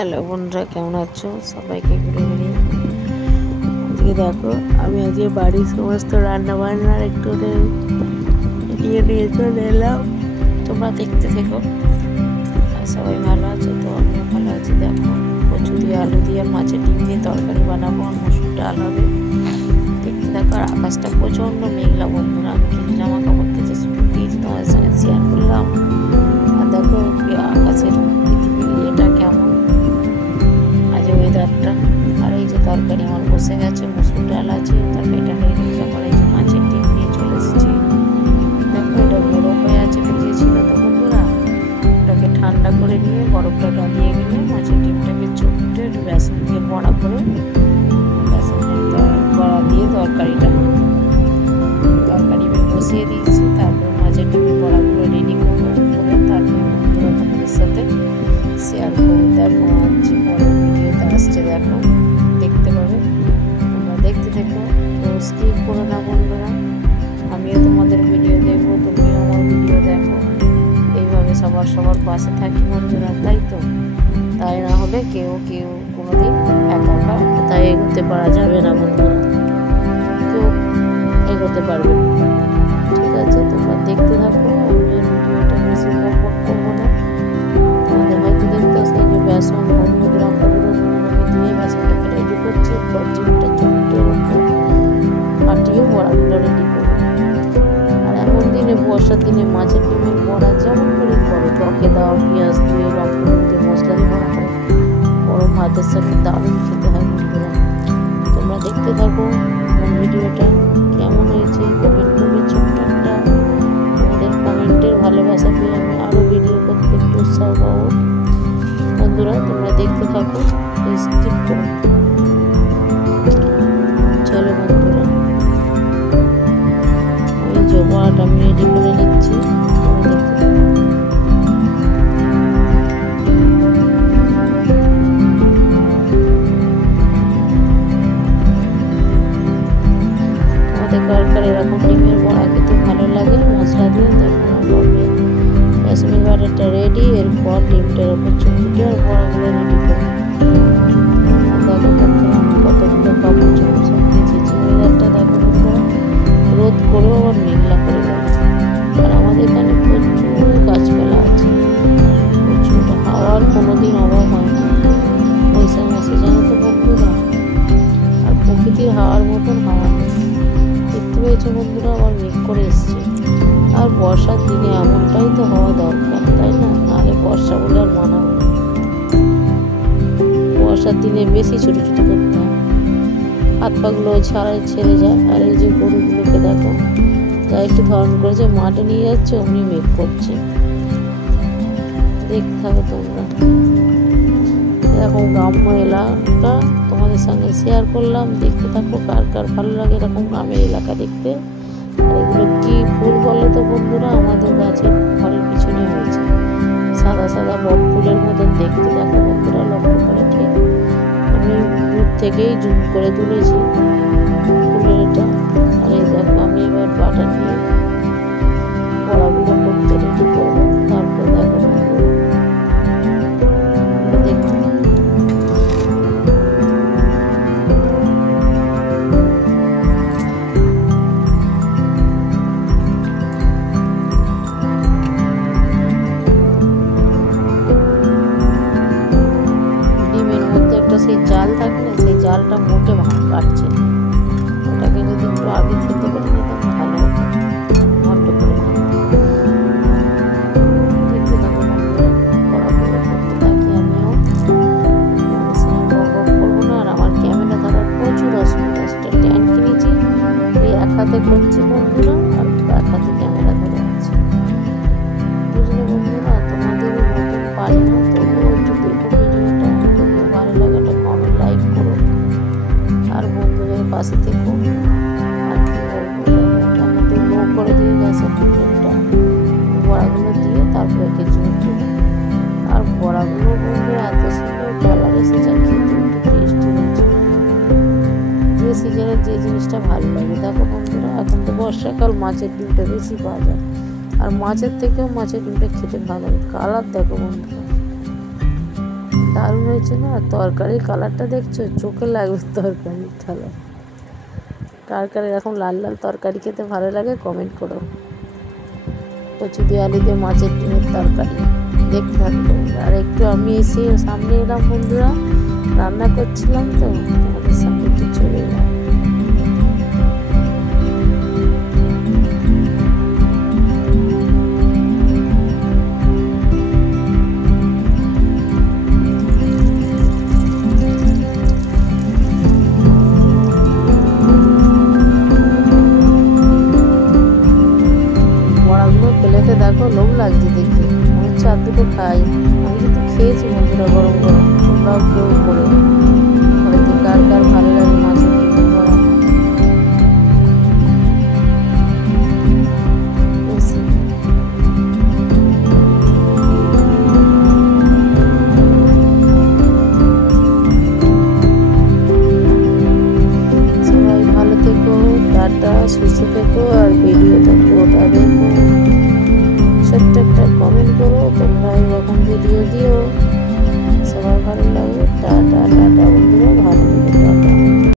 Hello বন্ধুরা, কেমন আছো? সবাইকে ঘুরে বেরিয়ে আজকে দেখো আমি আজকে বাড়ির সমস্ত রান্না বান্নার একটু নিয়ে চলে এলাম। তোমরা দেখতে থেকো। সবাই ভালো আছো তো? আমিও ভালো আছি। দেখো কচু দিয়ে আলু দিয়ে আর মাছের ডিম দিয়ে তরকারি বানাবো, আর মসুর ডাল হবে। দেখতে থাকো। আর আকাশটা প্রচণ্ড মেঘলা বন্ধুরা। আমি কিছু জামা কাপড় কেচে শুকিয়ে দিয়েছি, তোমাদের সঙ্গে শেয়ার করলাম। আর দেখো আকাশের এটা কেমন ওয়েদারটা। আর এই যে তরকারি আমার বসে গেছে, মসুর ডাল আছে, তরকারিটা হয়ে গেছে। তারপরে এই যে মাছের ডিম নিয়ে চলে এসেছি। দেখো এটা বরফ হয়ে আছে, ভিজেছিল তো বন্ধুরা। ওটাকে ঠান্ডা করে নিয়ে বরফটা গালিয়ে গেলে মাছের ডিমটাকে চটকে বেসন দিয়ে বড়া করে বেসনের বড়া দিয়ে তরকারি বসিয়ে দিয়েছি। তারপরে মাছের ডিমের বড়াগুলো রেডি করবো করে তারপরে বন্ধুরা তোমাদের সাথে শেয়ার করবো। দেখো আনছি বড় ভিডিওতে আসছে, দেখো দেখতে পাবে। তোমরা দেখতে থেকো, তো স্কিপ করো না বন্ধুরা। আমিও তোমাদের ভিডিও দেখবো, তুমিও আমার ভিডিও দেখো। এইভাবে সবার পাশে থাকি বন্ধুরা, তাই তো? তাই না হলে কেউ কোনোদিন একা কোথায় এগোতে পারা যাবে না বন্ধুরা, কেউ এগোতে পারবে না। ঠিক আছে, তোমরা দেখতে থাকো। আমি ভিডিওটা বেশি বকবক করবো না। তোমাদের হয়তো দেখতে সেই যে বেসন হলুদ লঙ্কাগুলো দিয়ে বেসনটাকে রেডি করছি। চিমটা চুমটের উপর ফাটিয়ে বড়াগুলো রেডি করবো। আর এমন দিনে, বর্ষার দিনে মাছের ডিমের বড়া যেমন করে করো, টকে দাও, পেঁয়াজ দিয়ে, লঙ্কা দিয়ে, মশলা দিয়ে বড়া করো, গরম ভাতের সাথে দারুণ খেতে হয় বন্ধুরা। তোমরা দেখতে থাকো ভিডিওটা কেমন হয়েছে কমেন্ট করবে। ছোট্ট একটা তোমাদের কমেন্টের ভালোবাসা পেয়ে আমি আরও ভিডিও করতে একটু উৎসাহ পাবো বন্ধুরা। তোমরা দেখতে থাকো, স্কিপ করো। চলো বন্ধুরা, আমি জোগাড়টা আমি রেডি করে নিচ্ছি। কার এরকম ডিমের বড়া খেতে ভালো লাগে মশলা দিয়ে, তখন বেসনের বাটারটা রেডি। এরপর ডিমটার ওপর চুমুটে আর বড়াগুলো রেডি করবো। দেখো বন্ধুরা আমি কতগুলো কাপড় চোপড় সব কেচেছি। ওয়েদারটা দেখো বন্ধুরা, রোদ করেও আবার মেঘলা করে গেল। আর আমাদের এখানে প্রচুর গাছপালা আছে, প্রচুর হাওয়ার কোনোদিন অভাব হয় না বৈশাখ মাসে, জানো তো বন্ধুরা। আর প্রকৃতির হাওয়ার মতন হাওয়া নেই। দেখতে পেয়েছো বন্ধুরা, আবার মেঘ করে এসছে। আর বর্ষার দিনে এমনটাই তো হওয়া দরকার, তাই না? নাহলে বর্ষা বলে আর মানাবে না। বর্ষার দিনে বেশি ছুটি করতে হয়, হাত পাগুলো ছেড়ে যায়। আর এই যে গরুগুলোকে দেখো, যা একটু ধরন করেছে মাঠে নিয়ে যাচ্ছে, অমনি মেঘ করছে। দেখতে থাকো তোমরা। এরকম গ্রাম্য এলাকা তোমাদের সঙ্গে শেয়ার করলাম। দেখতে থাকো কার ভালো লাগে এরকম গ্রামের এলাকা দেখতে। আর এগুলো কি ফুল বলে তো বন্ধুরা, আমাদের গাছের ঘরের পিছনে হয়েছে, সাদা বট ফুলের মতন দেখতে। দেখো বন্ধুরা, লক্ষ্য করে ঠিক আমি দূর থেকেই জুম করে তুলেছি ফুলের এটা। আর এই দেখো আমি এবার বাটা নিয়ে বড়াগুলো করতে রেডি করবো। তারপর দেখো দেখতে সেই জাল থাকে না, সেই জালটা মোটে কাটছে। ওটাকে যদি একটু আগে খেতে করে নিতাম ভালো হতো। ঘন্ট করে দেখতে থাকো বড়াগুলো করতে থাকি। আমিও করবো না। আর আমার ক্যামেরা ধরার প্রচুর অসুবিধা। স্ট্যান্ড কিনেছি, এই এক হাতে করছি বন্ধুরা, আর এক হাতে ক্যামেরা ধরে আছে। বুঝলে বন্ধুরা, তোমাদের নতুন পারি না, তবুও একটু দেখো ভিডিওটা। ভালো লাগাটা কমেন্ট লাইক করো আর বন্ধুদের পাশে থেকো। আর কি বলবো, আমি একটু লো করে দিয়ে গ্যাসের ফ্লেমটা বড়াগুলো দিয়ে তারপরে কিছুটা দেবো। আর বড়াগুলো বন্ধুরা এত সুন্দর কালার এসেছে, খেতে একটু টেস্টি হচ্ছে। যে সিজনে যে জিনিসটা ভালো লাগে। দেখো বন্ধুরা, এখন তো বর্ষাকাল, মাছের ডিমটা বেশি পাওয়া যায়। আর মাছের থেকেও মাছের ডিমটা খেতে ভালো লাগে। কালার দেখো বন্ধুরা, দারুণ হয়েছে না। তরকারির কালারটা দেখছো, চোখে লাগবে তরকারির কালার। কার কার এরকম লাল লাল তরকারি খেতে ভালো লাগে কমেন্ট করো। কচু দিয়ে আলু দিয়ে মাছের ডিমের তরকারি দেখতে থাকবো। আর একটু আমি এসে সামনে এলাম বন্ধুরা, রান্না করছিলাম তো তোমাদের সামনে একটু চলে এলাম। প্লেটে দেখো লোভ লাগছে দেখি, মনে হচ্ছে আর দুটো খাই। আমি কিন্তু খেয়েছি বন্ধুরা গরম গরম, তোমরাও কেউ করে হয়তো কার কার ভালো লাগে মাছের ডিম বড়া। সবাই ভালো থেকো, টাটা, সুস্থ থেকো, আর ভিডিওটা পুরোটা দেখো। ছোট্ট একটা কমেন্ট করো, তোমরা এরকম ভিডিও দিও, সবাই ভালো